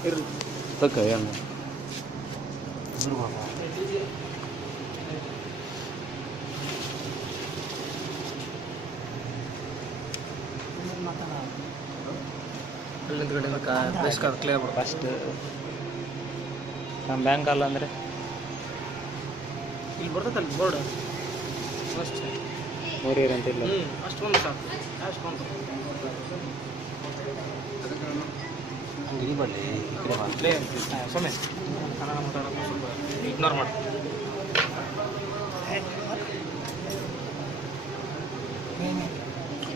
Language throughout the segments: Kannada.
ತಕ್ಕ ಏನು ಫಸ್ಟ್ ನಮ್ಮ ಬ್ಯಾಂಕ್ ಅಲ್ಲ ಅಂದರೆ ಇಲ್ಲಿ ಬರ್ತೈತಲ್ಲ ಬೋರ್ಡ್ ಫಸ್ಟ್ ಮೂರಿಯರ್ ಅಂತ ಇಲ್ಲ ಅಷ್ಟು ಒಂದು ಸಾಕು ಅಷ್ಟು ಒಂದು ಸೊಮ್ಮೆ ಕನ್ನಡ ಮಾತಾಡೋದು ಸ್ವಲ್ಪ ಇಗ್ನೋರ್ ಮಾಡಿ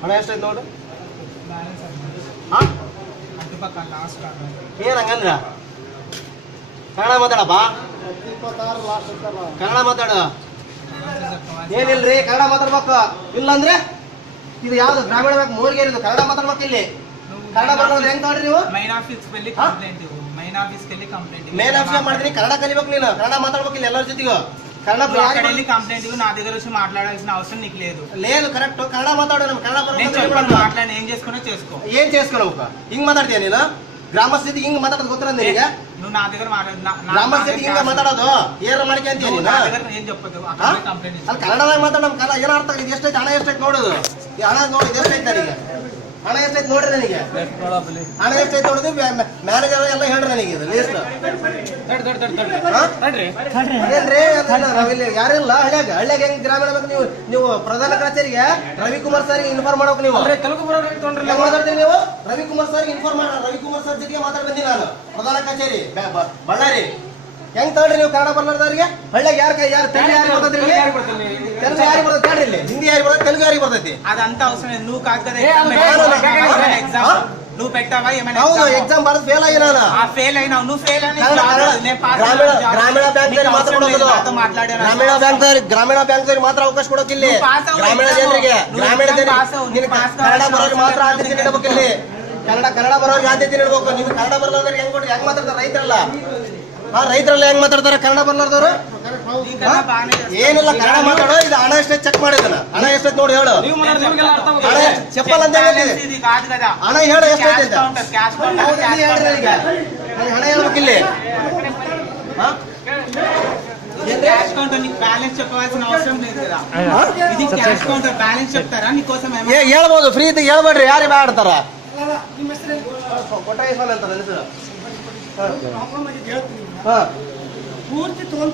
ಹಣ ಎಷ್ಟೈತೆ ನೋಡು ಹಾಂ ಏನು ಹಂಗಂದ್ರ ಕನ್ನಡ ಮಾತಾಡಪ್ಪ ಕನ್ನಡ ಮಾತಾಡು ಏನಿಲ್ರಿ ಕನ್ನಡ ಮಾತಾಡ್ಬೇಕು ಇಲ್ಲಂದ್ರೆ ಇದು ಯಾವ್ದು ಗ್ರಾಮೀಣ ಬ್ಯಾಂಕ್ ಮೂರ್ಗೇರಿ ಇದು ಕನ್ನಡ ಮಾತಾಡ್ಬೇಕು ಇಲ್ಲಿ ಕನ್ನಡ ಬರ್ಕೊಂಡ್ರೆ ಹೆಂಗ್ ತಗೊಳ್ರಿ ನೀವು main office complaint main office ಮಾಡಿದ್ರಿ ಕನ್ನಡ కలిಬೇಕು ನೀನು కన్నడ మాట్లాడಬೇಕು ಇಲ್ಲಿ ಎಲ್ಲರ జೊತೆಗೂ కన్నడ కంప్లైంట్ నా దగ్గర వచ్చి మాట్లాడాల్సిన అవసరం నీకు లేదు లేదు కరెక్ట్ కన్నడ మాట్లాడు ನಮ್ಮ కನ್ನಡ మాట్లాడి ఏం చేసుకున్నా చేసుకో ఏం చేసుకోలేవు ಹಿಂಗ್ ಮಾತಾಡ್ತೀಯ ನೀನು ಗ್ರಾಮ ಸ್ಥಿತಿ ಹಿಂಗ್ ಮಾತಾಡೋದು ಗೊತ್ತಿರ ನಿನಗೆ నువ్వు నా దగ్గర ಗ್ರಾಮ ಸ್ಥಿತಿ ಹಿಂಗ ಮಾತಾಡೋದು ಏರ ಮಾಡ್ಕೆ ಅಂತೀಯ ನೀನು ఏం చెప్పదు కంప్లైంట్ ಅಲ್ಲಿ ಕನ್ನಡದಾಗ ಮಾತಾಡ ನಮ್ಮ ಕನ್ನಡ ಏನೋ ಅರ್ಥ ಇದು ಎಷ್ಟೈತೆ ಹಣ ಎಷ್ಟೈತೆ ನೋಡೋದು ಈ ಹಣ ನೋಡಿ ಇದು ಎಷ್ಟೈತೆ ನನಗೆ ಹಣ ಎಷ್ಟೈತೆ ನೋಡ್ರಿ ನನಗೆ ಹಣ ಎಷ್ಟೈತೆ ನೋಡಿದ್ವಿ ಮ್ಯಾನೇಜರ್ ಎಲ್ಲ ಹೇಳ್ರಿ ನನಗೆ ಇದು ಲಿಸ್ಟ್ ಅದೇನ್ರಿ ನಾವಿಲ್ಲಿ ಯಾರಿಲ್ಲ ಹಳ್ಳಿಯಾಗ ಹೆಂಗ್ ಗ್ರಾಮೀಣ ಬೇಕು ನೀವು ಪ್ರಧಾನ ಕಚೇರಿಗೆ ರವಿಕುಮಾರ್ ಸರ್ ಇನ್ಫಾರ್ಮ್ ಮಾಡ್ಬೇಕು ನೀವು ಹೆಂಗ್ ಮಾತಾಡ್ತೀರಿ ನೀವು ರವಿಕುಮಾರ್ ಸರ್ ಇನ್ಫಾರ್ಮ್ ಮಾಡ ರವಿಕುಮಾರ್ ಸರ್ ಜೊತೆಗೆ ಮಾತಾಡ್ ಬಂದಿ ನಾನು ಪ್ರಧಾನ ಕಚೇರಿ ಬಳ್ಳಾರಿ ಹೆಂಗ್ ತಗೊಳ್ರಿ ನೀವು ಕನ್ನಡ ಬರ್ಲಾರ್ದವ್ರಿಗೆ ಹಳ್ಳಿಯಾಗ ಯಾರು ತೆಲುಗು ಯಾರಿಗೆ ಬರ್ತದ್ರಿ ತೆಲುಗು ಯಾರಿಗೆ ಬರ್ತದೆ ಹೇಳ್ರಿ ಇಲ್ಲಿ ಹಿಂದಿ ಯಾರಿಗೆ ಬರ್ತದೆ ತೆಲುಗು ಯಾರಿಗೆ ಬರ್ತೈತಿ అదంతా అవసరం లేదు నువ్వు కాకపోతే నువ్వు పెట్టావా ఏమైనా ಹೌದು ಎಕ್ಸಾಮ್ ಬರೆದು ಫೇಲ್ ಆಗಿ ನಾನು ఆ ఫెయిల్ అయినావు నువ్వు ఫెయిల్ అని ಗ್ರಾಮೀಣ ಬ್ಯಾಂಕ್ ಮಾತ್ರ ಕೊಡೋದು ಗ್ರಾಮೀಣ ಬ್ಯಾಂಕ್ ಮಾತ್ರ ಅವಕಾಶ ಕೊಡೋಕಿಲ್ಲಿ ಗ್ರಾಮೀಣ ಜನರಿಗೆ ಕನ್ನಡ ಬರೋರಿಗೆ ಮಾತ್ರ ಆದ್ಯತೆ ನೀಡಬೇಕು ಇಲ್ಲಿ ಕನ್ನಡ ಬರೋರಿಗೆ ಆದ್ಯತೆ ನೀಡಬೇಕು ನೀವು ಕನ್ನಡ ಬರಲಾರ್ದವ್ರಿಗೆ ಹೆಂಗ್ ಕೊಡ್ರಿ ಹೆಂಗ್ ಮಾತಾಡ್ತಾರೆ ರೈತರಲ್ಲ ರೈತರೆಲ್ಲ ಹೆಂಗ್ ಮಾತಾಡ್ತಾರೆ ಕನ್ನಡ ಬರ್ಲಾರ್ದವ್ರು ಏನಿಲ್ಲ ಕನ್ನಡ ಮಾತಾಡೋ ಇದು ಹಣ ಎಷ್ಟೈತೆ ಚೆಕ್ ಮಾಡಿದನ ಹಣ ಎಷ್ಟೈತೆ ನೋಡಿ ಹೇಳು ಚಪ್ಪಲ್ ಅಂತ ಹಣ ಹೇಳು ಎಷ್ಟೈತೆ ಹಣ ಹೇಳ್ಬೇಕು ಇಲ್ಲಿ క్యాష్ కౌంటర్ నీకు బ్యాలెన్స్ చెప్పవలసిన అవసరం లేదు కదా ఇది క్యాష్ కౌంటర్ బ్యాలెన్స్ చెప్తారా నీకోసం ಹೇಳ್ಬೋದು ಫ್ರೀ ಇದ್ದಾಗ ಹೇಳ್ಬೇಡ್ರಿ ಯಾರು ಮಾಡ್ತಾರ ಕೊಟ್ಟ ಅಂತ